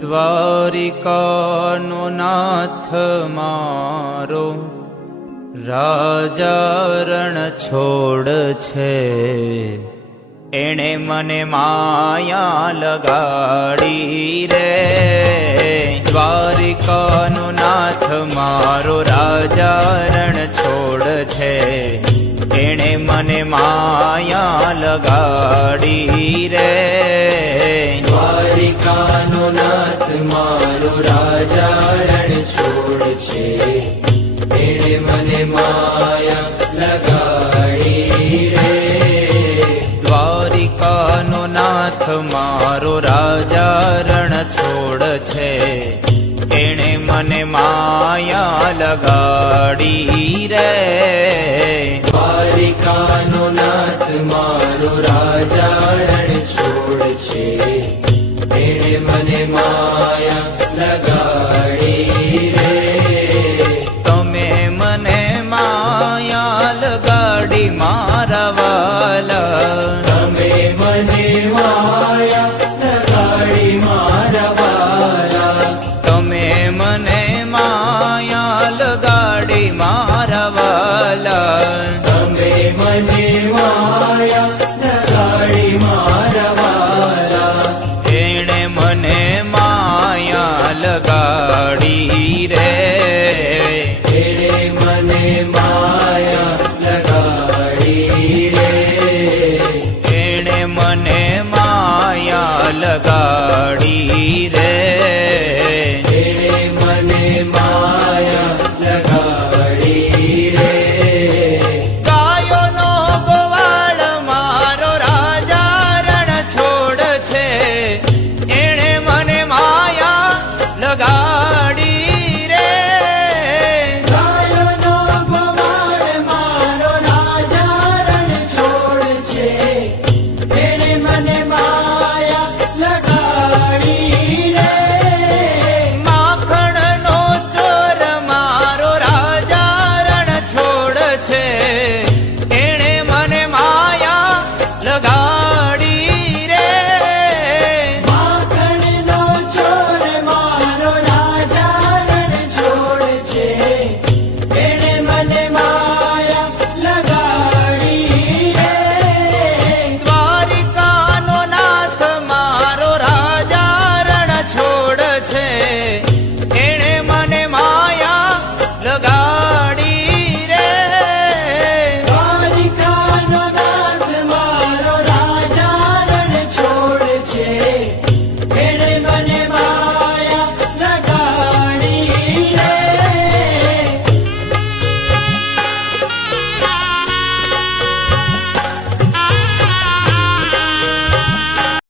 દ્વારિકાનો નાથ મારો રાજા રણ છોડ છે, એણે મને માયા લગાડી રે. દ્વારિકાનો નાથ મારો રાજા રણ છોડ છે, એણે મને માયા લગાડી રે. દ્વારિકાનો નાથ મારો રાજા રણ છોડ છે, એણે મને માયા લગાડી રે. દ્વારિકાનો નાથ મારો રાજા રણ છોડ છે, એણે મને માયા લગાડી રે. દ્વારિકાનો નાથ મારો રાજા રણ છોડ છે, એણે મને માયા લગાડી રે. તમે મને માયા લગાડી મારા વાલા, તમે મને માયા લગાડી મારા વાલા. તમે મને માયા લગાડી મારા વાલા. તમે મને માયા લગાડી મારા વાલા. એણે મને માયા લગાડી રે. એણે મને માયા લગાડી રે. એણે મને માયા લગાડી રે.